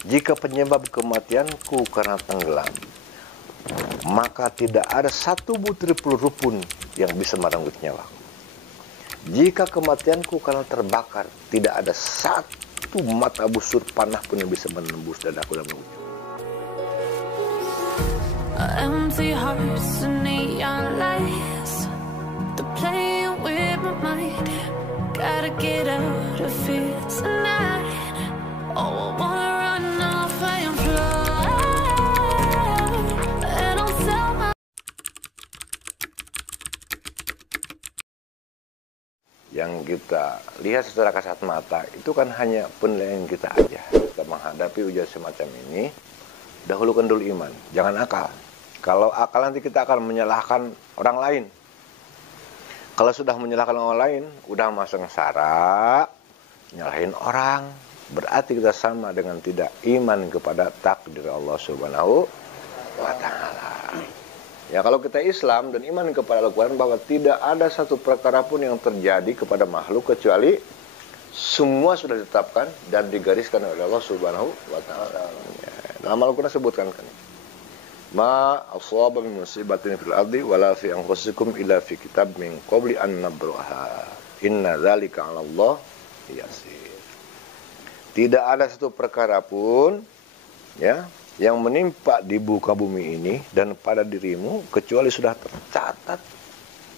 Jika penyebab kematianku karena tenggelam, maka tidak ada satu butir peluru pun yang bisa merenggut nyawaku. Jika kematianku karena terbakar, tidak ada satu mata busur panah pun yang bisa menembus dadaku dan mengucap. Empty hearts and neon lights, they're playing with my mind. Gotta get out of here tonight. Oh, I wanna run off and fly. And I'll tell my... Yang kita lihat secara kasat mata itu kan hanya penilaian kita aja. Kita menghadapi ujian semacam ini, dahulukan dulu iman, jangan akal. Kalau akal nanti kita akan menyalahkan orang lain. Kalau sudah menyalahkan orang lain, udah masang sara, nyalahin orang, berarti kita sama dengan tidak iman kepada takdir Allah Subhanahu wa Ta'ala. Ya, kalau kita Islam dan iman kepada Al-Quran bahwa tidak ada satu perkara pun yang terjadi kepada makhluk kecuali semua sudah ditetapkan dan digariskan oleh Allah Subhanahu wa Ta'ala. Ya, dalam Al-Quran sebutkan kan, ma asaba min musibatin fil ardi wala fi anfusikum illa fi kitab min qabli an nabraha inna dzalika 'ala Allah yasir. Tidak ada satu perkara pun ya yang menimpa di muka bumi ini dan pada dirimu kecuali sudah tercatat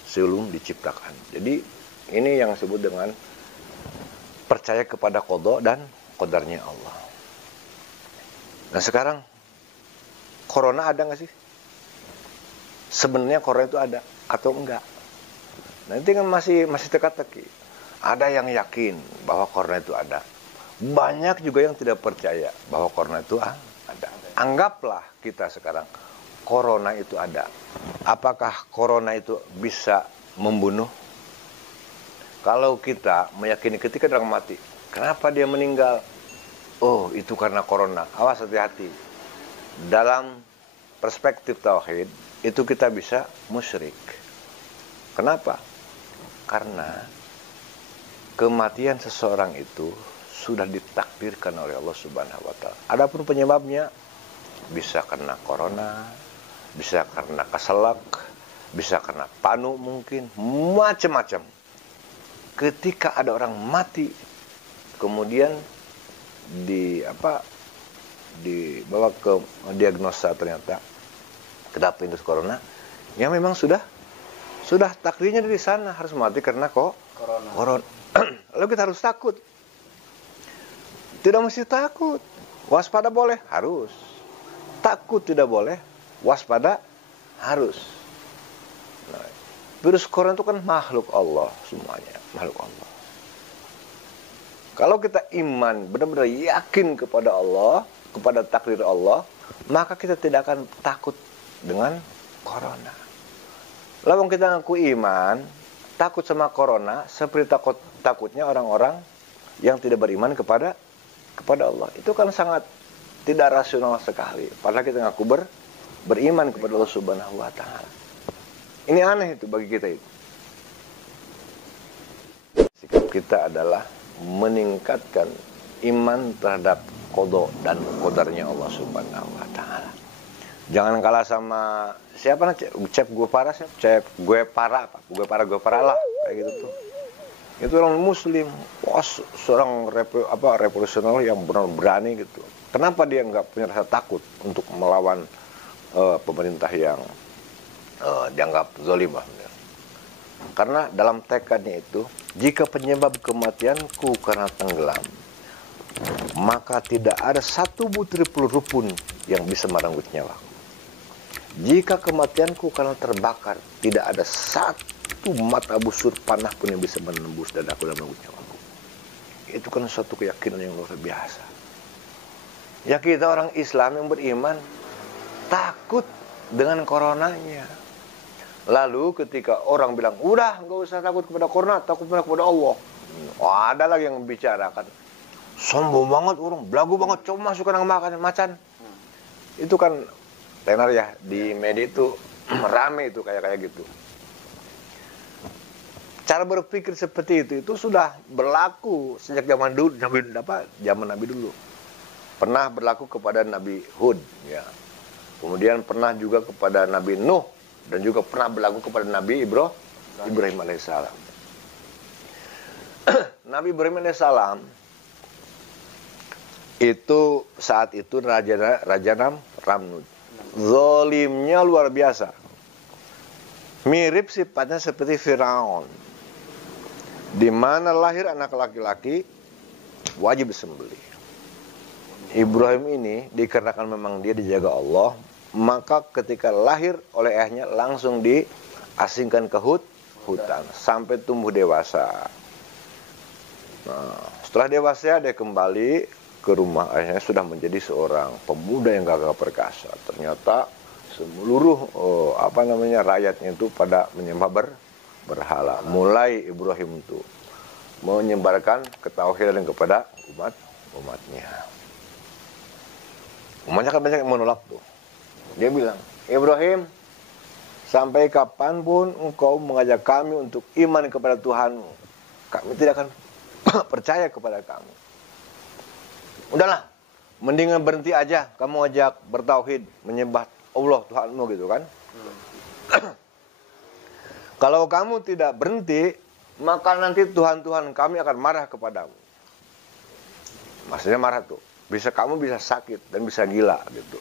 sebelum diciptakan. Jadi ini yang disebut dengan percaya kepada qada dan qadarnya Allah. Nah, sekarang corona ada nggak sih? Sebenarnya corona itu ada atau enggak? Nanti kan masih teka-teki. Ada yang yakin bahwa corona itu ada. Banyak juga yang tidak percaya bahwa corona itu ada. Anggaplah kita sekarang corona itu ada. Apakah corona itu bisa membunuh? Kalau kita meyakini ketika orang mati, kenapa dia meninggal? Oh, itu karena corona. Awas, hati-hati. Dalam perspektif tauhid itu kita bisa musyrik. Kenapa? Karena kematian seseorang itu sudah ditakdirkan oleh Allah Subhanahu wa Ta'ala. Adapun penyebabnya bisa karena corona, bisa karena keselak, bisa karena panu mungkin, macam-macam. Ketika ada orang mati kemudian dibawa ke diagnosa ternyata kenapa itu corona, ya memang sudah takdirnya dari sana harus mati karena corona. Lalu kita harus takut? Tidak mesti takut. Waspada boleh? Harus. Takut tidak boleh, waspada harus. Nah, virus corona itu kan makhluk Allah semuanya, makhluk Allah. Kalau kita iman, benar-benar yakin kepada Allah, kepada takdir Allah, maka kita tidak akan takut dengan corona. Lalu kita ngaku iman, takut sama corona, seperti takutnya orang-orang yang tidak beriman kepada Allah. Itu kan sangat tidak rasional sekali. Padahal kita ngaku beriman kepada Allah Subhanahu wa Ta'ala. Ini aneh itu bagi kita itu. Sikap kita adalah meningkatkan iman terhadap qada dan qadarnya Allah Subhanahu wa Ta'ala. Jangan kalah sama siapa nih? Cep Guevara lah kayak gitu tuh. Itu orang muslim, seorang revolusioner yang benar berani gitu. Kenapa dia nggak punya rasa takut untuk melawan pemerintah yang dianggap zalim? Karena dalam tekadnya itu, jika penyebab kematianku karena tenggelam, maka tidak ada satu butir peluru pun yang bisa merenggut nyawaku. Jika kematianku karena terbakar, tidak ada satu mata busur panah pun yang bisa menembus dadaku dan merenggut nyawaku. Itu kan suatu keyakinan yang luar biasa. Ya, kita orang Islam yang beriman takut dengan coronanya. Lalu ketika orang bilang, udah nggak usah takut kepada corona, takut kepada Allah. Ada lagi yang membicarakan, sombong banget orang, belagu banget, coba masukkan makan macan. Itu kan tenar ya, di media itu rame itu kayak gitu. Cara berpikir seperti itu sudah berlaku sejak zaman Nabi dulu. Pernah berlaku kepada Nabi Hud, ya. Kemudian pernah juga kepada Nabi Nuh, dan juga pernah berlaku kepada Nabi Ibrahim alaihissalam. Nabi Ibrahim alaihissalam itu saat itu Raja Namrud. Zolimnya luar biasa. Mirip sifatnya seperti Firaun, di mana lahir anak laki-laki wajib disembelih. Ibrahim ini dikarenakan memang dia dijaga Allah, maka ketika lahir oleh ayahnya langsung diasingkan ke hutan sampai tumbuh dewasa. Nah, setelah dewasa dia kembali ke rumah ayahnya, sudah menjadi seorang pemuda yang gagah perkasa. Ternyata seluruh rakyatnya itu pada menyembah berhala. Mulai Ibrahim itu menyebarkan ketauhidan kepada umatnya. Umatnya kan banyak yang menolak tuh. Dia bilang, Ibrahim, sampai kapanpun engkau mengajak kami untuk iman kepada Tuhanmu, kami tidak akan percaya kepada kamu. Udahlah, mendingan berhenti aja kamu ajak bertauhid, menyembah Allah Tuhanmu gitu kan. Kalau kamu tidak berhenti, maka nanti Tuhan-Tuhan kami akan marah kepadamu. Maksudnya marah tuh. Kamu bisa sakit dan bisa gila gitu.